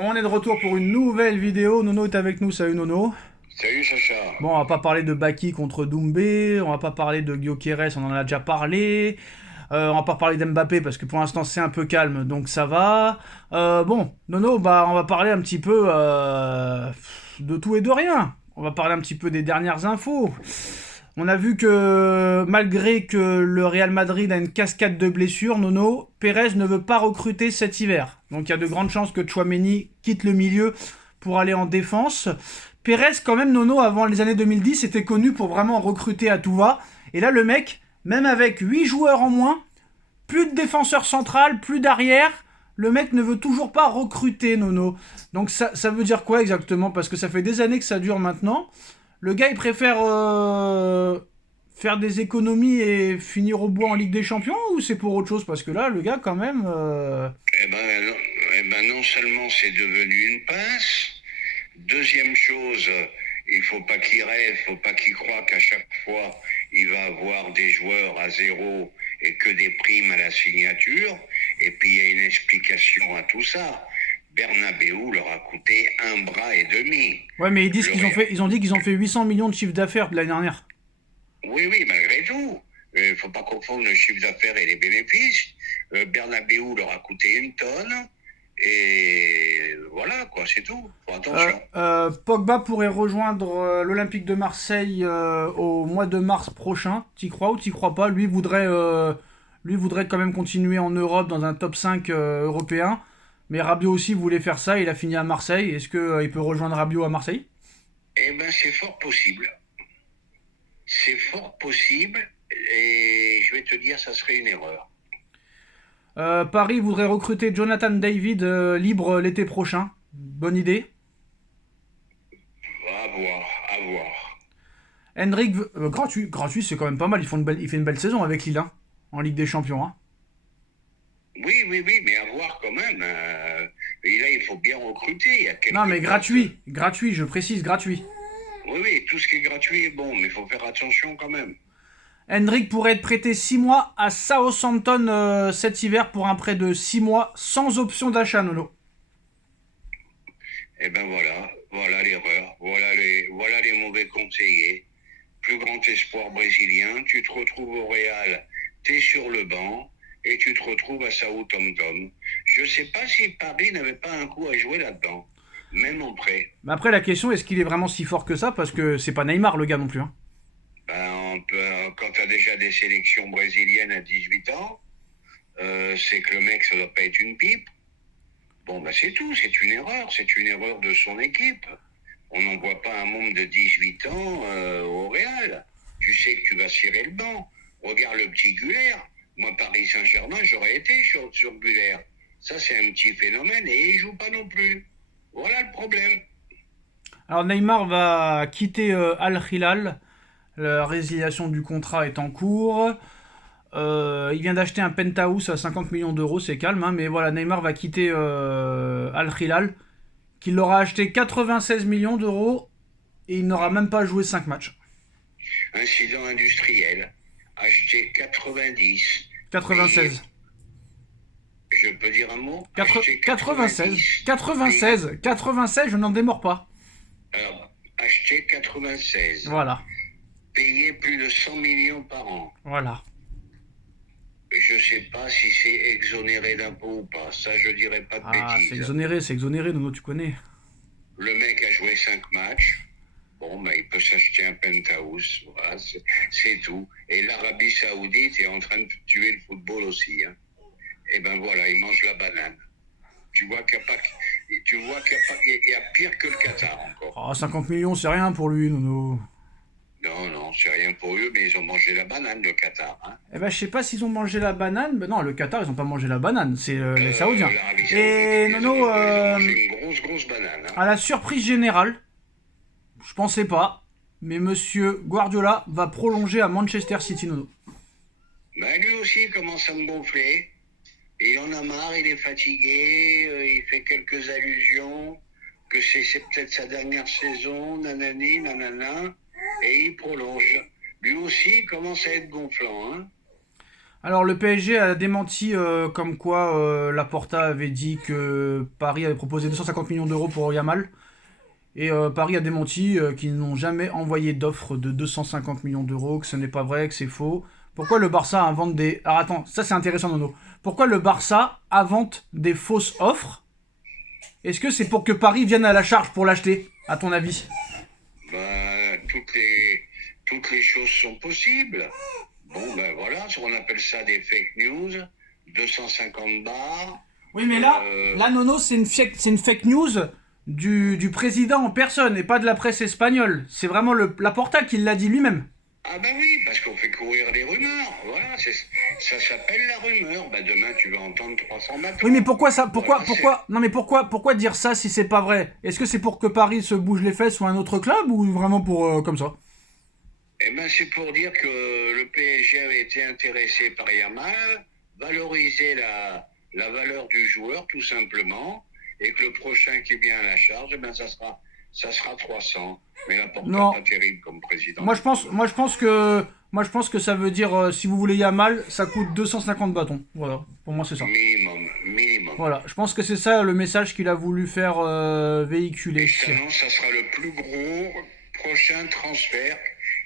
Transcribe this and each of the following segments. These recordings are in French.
On est de retour pour une nouvelle vidéo. Nono est avec nous. Salut Nono. Salut Sacha. Bon, on va pas parler de Baki contre Doumbé. On va pas parler de Gyökeres. On en a déjà parlé. On va pas parler d'Mbappé parce que pour l'instant c'est un peu calme, donc ça va. Bon, Nono, bah on va parler un petit peu de tout et de rien. On va parler un petit peu des dernières infos. On a vu que malgré que le Real Madrid a une cascade de blessures, Nono, Pérez ne veut pas recruter cet hiver. Donc il y a de grandes chances que Tchouaméni quitte le milieu pour aller en défense. Pérez, quand même, Nono, avant les années 2010, était connu pour vraiment recruter à tout va. Et là, le mec, même avec 8 joueurs en moins, plus de défenseur central, plus d'arrière, le mec ne veut toujours pas recruter, Nono. Donc ça veut dire quoi exactement? Parce que ça fait des années que ça dure maintenant. Le gars, il préfère faire des économies et finir au bois en Ligue des Champions, ou c'est pour autre chose? Parce que là, le gars, quand même... Non seulement c'est devenu une pince, deuxième chose, il faut pas qu'il rêve, faut pas qu'il croie qu'à chaque fois il va avoir des joueurs à zéro et que des primes à la signature. Et puis il y a une explication à tout ça. Bernabeu leur a coûté 1,5 bras. Ouais, mais ils ont dit qu'ils ont fait 800 millions de chiffre d'affaires de l'année dernière. Oui, malgré tout. Il ne faut pas confondre le chiffre d'affaires et les bénéfices. Bernabeu leur a coûté 1 tonne. Et voilà, quoi, c'est tout. Faut attention. Pogba pourrait rejoindre l'Olympique de Marseille au mois de mars prochain. T'y crois ou t'y crois pas? Lui voudrait quand même continuer en Europe dans un top 5 européen. Mais Rabiot aussi voulait faire ça. Il a fini à Marseille. Est-ce qu'il peut rejoindre Rabiot à Marseille? Eh ben, c'est fort possible. C'est fort possible. Et je vais te dire, ça serait une erreur. Paris voudrait recruter Jonathan David libre l'été prochain. Bonne idée. À voir, à voir. Hendrik, gratuit, c'est quand même pas mal. Il fait une belle saison avec Lille, hein, en Ligue des Champions. Hein. Oui, mais à voir quand même. Et là, il faut bien recruter. Il y a Non, quelques mais postes. gratuit, je précise, gratuit. Oui, tout ce qui est gratuit est bon, mais il faut faire attention quand même. Hendrik pourrait être prêté 6 mois à Southampton cet hiver pour un prêt de 6 mois sans option d'achat, Nono. Eh ben voilà l'erreur, voilà les mauvais conseillers. Plus grand espoir brésilien, tu te retrouves au Real, t'es sur le banc et tu te retrouves à Southampton. Je sais pas si Paris n'avait pas un coup à jouer là-dedans, même en prêt. Mais après, la question, est-ce qu'il est vraiment si fort que ça? Parce que c'est pas Neymar, le gars, non plus. Hein. Quand t'as déjà des sélections brésiliennes à 18 ans, c'est que le mec, ça doit pas être une pipe. Bon, c'est tout, c'est une erreur de son équipe. On n'envoie pas un monde de 18 ans au Real. Tu sais que tu vas cirer le banc. Regarde le petit Güler. Moi, Paris Saint-Germain, j'aurais été sur Güler. Ça, c'est un petit phénomène et il joue pas non plus. Voilà le problème. Alors Neymar va quitter Al Hilal. La résiliation du contrat est en cours. Il vient d'acheter un penthouse à 50 millions d'euros, c'est calme, hein, mais voilà, Neymar va quitter Al Hilal, qui l'aura acheté 96 millions d'euros et il n'aura même pas joué 5 matchs. Incident industriel. Acheter 90. Payer, 96. je peux dire un mot? 96. 96. 96, je n'en démords pas. Alors, acheter 96. Voilà. Payer plus de 100 millions par an. Voilà. Je ne sais pas si c'est exonéré d'impôts ou pas. Ça, je dirais pas de Ah, bêtises. c'est exonéré, Nono, tu connais. Le mec a joué 5 matchs. Bon, il peut s'acheter un penthouse. Voilà, c'est tout. Et l'Arabie Saoudite est en train de tuer le football aussi. Hein. Et ben voilà, il mange la banane. Tu vois qu'il y a pire que le Qatar encore. Ah, 50 millions, c'est rien pour lui, Nono. Non, c'est rien pour eux, mais ils ont mangé la banane, le Qatar. Hein. Eh ben, je sais pas s'ils ont mangé la banane. Mais non, le Qatar, ils ont pas mangé la banane. C'est les Saoudiens. L'Arabie Saoudite, Et Nono, ils ont mangé une grosse banane. Hein. à la surprise générale, je pensais pas, mais Monsieur Guardiola va prolonger à Manchester City, Nono. Lui aussi, il commence à me gonfler. Il en a marre, il est fatigué, il fait quelques allusions, que c'est peut-être sa dernière saison, nanani, nanana, et il prolonge. Lui aussi, il commence à être gonflant. Hein. Alors le PSG a démenti comme quoi Laporta avait dit que Paris avait proposé 250 millions d'euros pour Yamal. Et Paris a démenti qu'ils n'ont jamais envoyé d'offre de 250 millions d'euros, que ce n'est pas vrai, que c'est faux. Pourquoi le Barça invente des... Alors attends, ça c'est intéressant Nono. Pourquoi le Barça invente des fausses offres? Est-ce que c'est pour que Paris vienne à la charge pour l'acheter, à ton avis? Ben, toutes les choses sont possibles. Bon, ben voilà, on appelle ça des fake news, 250 bars. Oui mais là, Nono, c'est une fake news du président en personne et pas de la presse espagnole. C'est vraiment Laporta qui l'a dit lui-même. Ah ben oui, parce qu'on fait courir les rumeurs. Voilà, ça s'appelle la rumeur. Ben demain, tu vas entendre 300 bateaux. Oui mais pourquoi ça, Voilà, non mais pourquoi dire ça si c'est pas vrai? Est-ce que c'est pour que Paris se bouge les fesses ou un autre club ou vraiment pour comme ça? Eh ben, c'est pour dire que le PSG avait été intéressé par Yamal, valoriser la valeur du joueur, tout simplement, et que le prochain qui vient à la charge, eh ben, ça sera 300. Mais Laporta Non. pas terrible comme président. Moi je pense que ça veut dire si vous voulez Yamal, ça coûte 250 bâtons. Voilà, pour moi c'est ça. Minimum. Voilà, je pense que c'est ça le message qu'il a voulu faire véhiculer. Et je t'annonce, ça sera le plus gros prochain transfert.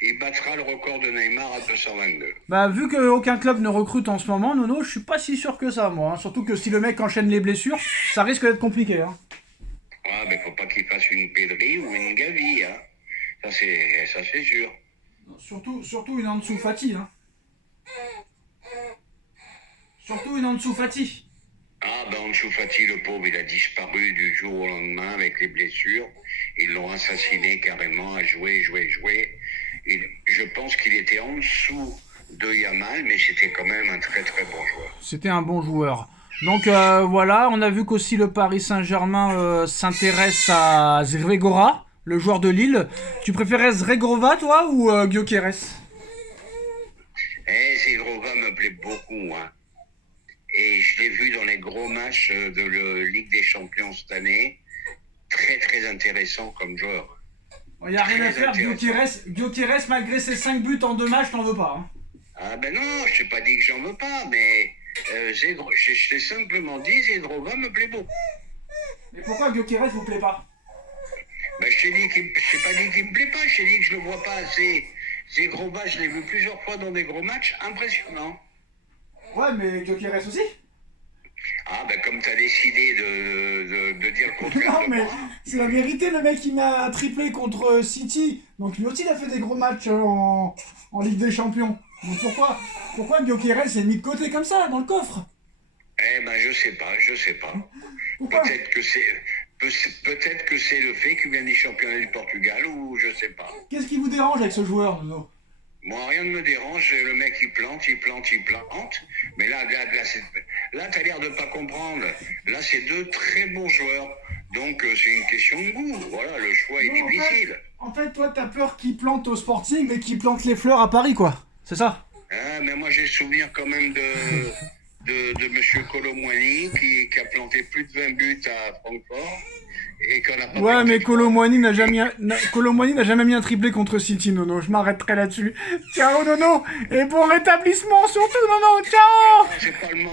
Il battra le record de Neymar à 222. Bah vu qu'aucun club ne recrute en ce moment, Nono, je suis pas si sûr que ça moi. Hein. Surtout que si le mec enchaîne les blessures, ça risque d'être compliqué. Hein. Ah, mais faut pas qu'il fasse une Pedri ou une Gavi, hein. Ça c'est sûr. Surtout une Ansu Fati. Hein. Surtout une Ansu Fati. Ah, ben Ansu Fati, le pauvre, il a disparu du jour au lendemain avec les blessures. Ils l'ont assassiné carrément à jouer. Je pense qu'il était en dessous de Yamal, mais c'était quand même un très très bon joueur. C'était un bon joueur. Donc voilà, on a vu qu'aussi le Paris Saint-Germain s'intéresse à Zregora, le joueur de Lille. Tu préférais Zregrova, toi, ou Gyökeres? Zegrova me plaît beaucoup, hein. Et je l'ai vu dans les gros matchs de la Ligue des Champions cette année. Très très intéressant comme joueur. Il n'y a rien à faire, Gyökeres, malgré ses 5 buts en 2 matchs, t'en veux pas. Hein. Ah ben non, je t'ai pas dit que j'en veux pas, mais je t'ai simplement dit Zegrova me plaît beaucoup. Mais pourquoi Gyökeres vous plaît pas? Ben, je t'ai pas dit qu'il me plaît pas, je t'ai dit que je le vois pas assez. Zegrova, je l'ai vu plusieurs fois dans des gros matchs, impressionnant. Ouais, mais Gyökeres aussi. Ah ben comme t'as décidé de dire le contraire Non, de mais moi. c'est la vérité, le mec il m'a triplé contre City. Donc lui aussi il a fait des gros matchs en Ligue des Champions. Donc pourquoi Gyökeres est mis de côté comme ça, dans le coffre? Eh ben je sais pas. Pourquoi? Peut-être que c'est le fait qu'il vient du championnat du Portugal ou je sais pas. Qu'est-ce qui vous dérange avec ce joueur, Nono? Moi, rien ne me dérange, le mec il plante. Mais là t'as l'air de pas comprendre. Là, c'est 2 très bons joueurs. Donc, c'est une question de goût. Voilà, le choix est Non, difficile. En fait, toi t'as peur qu'il plante au Sporting, mais qu'il plante les fleurs à Paris, quoi. C'est ça? Hein, mais moi, j'ai le souvenir quand même de M. Colomboigny qui a planté plus de 20 buts à Francfort. Et qu'on a pas Ouais, mais planté Colomboigny n'a jamais mis un triplé contre City, Nono. Je m'arrêterai là-dessus. Ciao, Nono. Et bon rétablissement, surtout, Nono. Ciao. C'est pas le moment.